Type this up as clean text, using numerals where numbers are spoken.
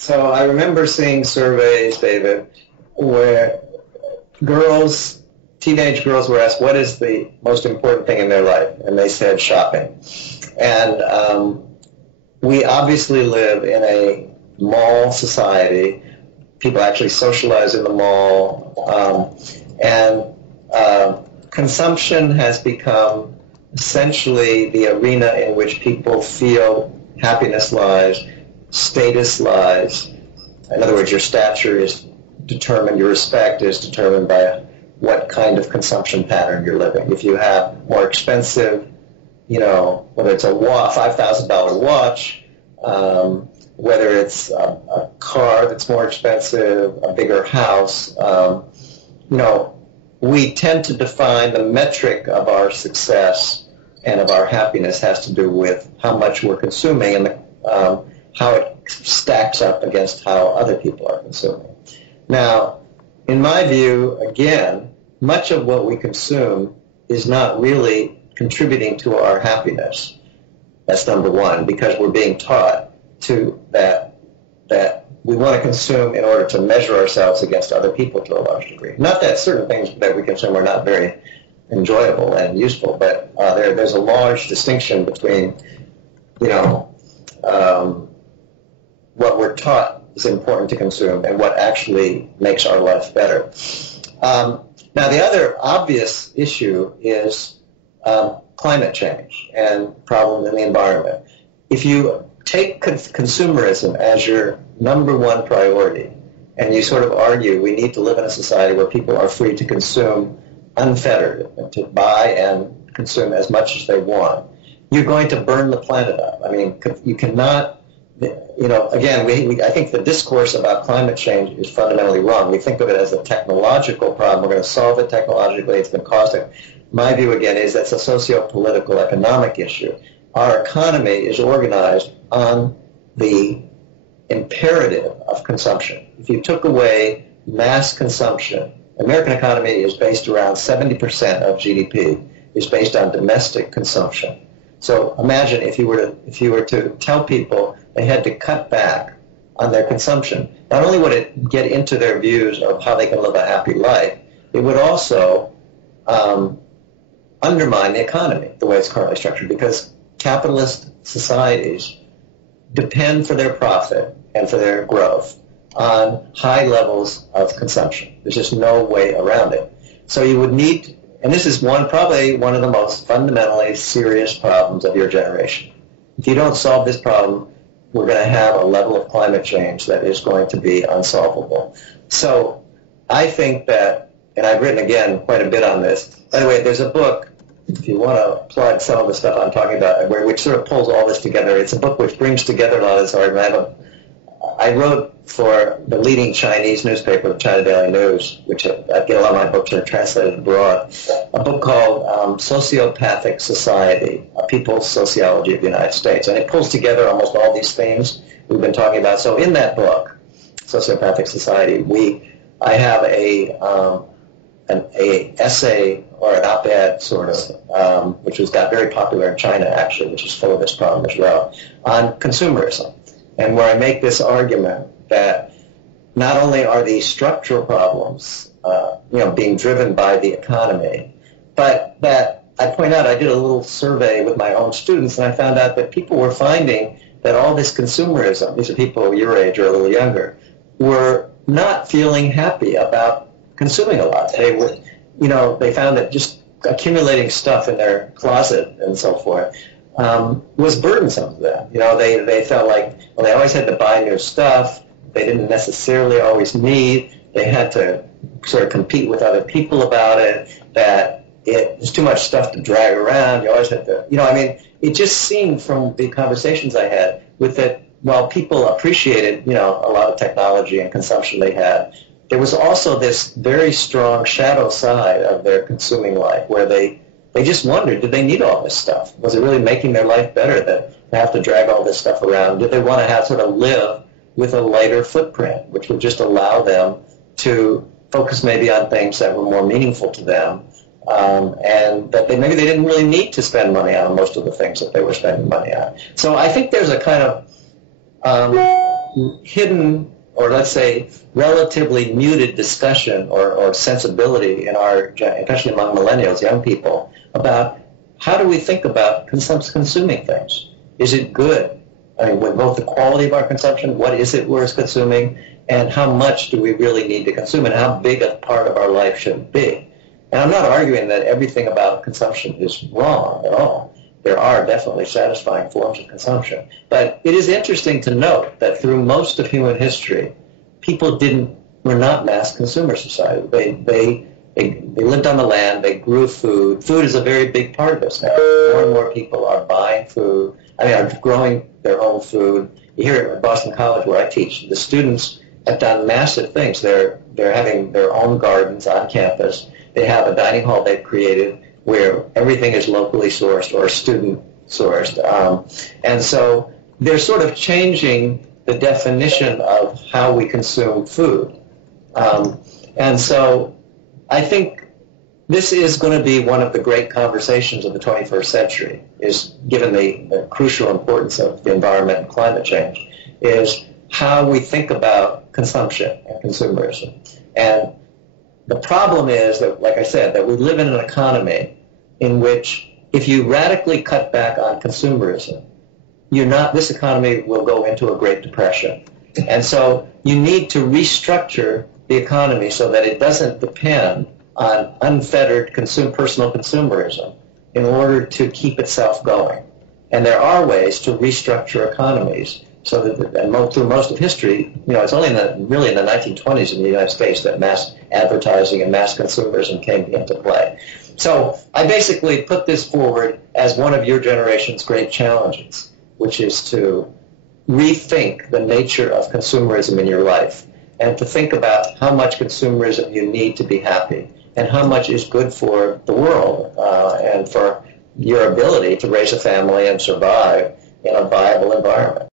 So I remember seeing surveys, David, where teenage girls were asked, what is the most important thing in their life? And they said shopping. And we obviously live in a mall society. People actually socialize in the mall. Consumption has become essentially the arena in which people feel happiness lies, status lies. In other words, your stature is determined, your respect is determined by what kind of consumption pattern you're living. If you have more expensive, whether it's a $5,000 watch, whether it's a car that's more expensive, a bigger house, we tend to define the metric of our success and of our happiness has to do with how much we're consuming and how it stacks up against how other people are consuming. Now, in my view, again, much of what we consume is not really contributing to our happiness. That's number one, because we're being taught that we want to consume in order to measure ourselves against other people to a large degree. Not that certain things that we consume are not very enjoyable and useful, but there's a large distinction between, what we're taught is important to consume and what actually makes our life better. Now, the other obvious issue is climate change and problems in the environment. If you take consumerism as your number one priority, and you sort of argue we need to live in a society where people are free to consume unfettered, and to buy and consume as much as they want, you're going to burn the planet up. I mean, you cannot, again, I think the discourse about climate change is fundamentally wrong. We think of it as a technological problem. We're going to solve it technologically. It's been causing. My view, again, is that's a socio-political economic issue. Our economy is organized on the imperative of consumption. If you took away mass consumption, the American economy is based around 70% of GDP is based on domestic consumption. So imagine if you were to tell people they had to cut back on their consumption, not only would it get into their views of how they can live a happy life, it would also undermine the economy the way it's currently structured, because capitalist societies depend for their profit and for their growth on high levels of consumption. There's just no way around it. So you would need, and this is probably one of the most fundamentally serious problems of your generation. If you don't solve this problem, we're going to have a level of climate change that is going to be unsolvable. So I think that, and I've written again quite a bit on this. By the way, there's a book, if you want to plug some of the stuff I'm talking about, which sort of pulls all this together. It's a book which brings together a lot of this argument. I wrote for the leading Chinese newspaper, the China Daily News, which I get a lot of my books are translated abroad, a book called Sociopathic Society, A People's Sociology of the United States. And it pulls together almost all these themes we've been talking about. So in that book, Sociopathic Society, I have an essay or an op-ed sort of, which got very popular in China actually, which is full of this problem as well, on consumerism. And where I make this argument that not only are these structural problems, being driven by the economy, but that I point out I did a little survey with my own students, and I found out that people were finding that all this consumerism, these are people your age or a little younger, were not feeling happy about consuming a lot. They were, they found that just accumulating stuff in their closet and so forth was burdensome to them. They felt like, well, they always had to buy new stuff. They didn't necessarily always need. They had to sort of compete with other people about it, that it was too much stuff to drag around. You always had to, it just seemed from the conversations I had with that, while people appreciated, a lot of technology and consumption they had, there was also this very strong shadow side of their consuming life where they just wondered, did they need all this stuff? Was it really making their life better that they have to drag all this stuff around? Did they want to sort of live with a lighter footprint, which would just allow them to focus maybe on things that were more meaningful to them, and that maybe they didn't really need to spend money on most of the things that they were spending money on. So I think there's a kind of hidden, or let's say relatively muted discussion or sensibility in our, especially among millennials, young people, about how do we think about consuming things? Is it good? I mean, with both the quality of our consumption, what is it we're consuming, and how much do we really need to consume, and how big a part of our life should it be? And I'm not arguing that everything about consumption is wrong at all. There are definitely satisfying forms of consumption. But it is interesting to note that through most of human history, people were not mass consumer society. They lived on the land, they grew food. Food is a very big part of this now. More and more people are buying food, are growing their own food. Here at Boston College, where I teach, the students have done massive things. They're having their own gardens on campus. They have a dining hall they've created where everything is locally sourced or student sourced. And so they're sort of changing the definition of how we consume food. And so I think this is going to be one of the great conversations of the 21st century, is given the crucial importance of the environment and climate change, is how we think about consumption and consumerism. And the problem is that, like I said, that we live in an economy in which if you radically cut back on consumerism, this economy will go into a Great Depression. And so you need to restructure the economy so that it doesn't depend on unfettered personal consumerism in order to keep itself going. And there are ways to restructure economies so that, and through most of history, it's only really in the 1920s in the United States that mass advertising and mass consumerism came into play. So I basically put this forward as one of your generation's great challenges, which is to rethink the nature of consumerism in your life and to think about how much consumerism you need to be happy and how much is good for the world and for your ability to raise a family and survive in a viable environment.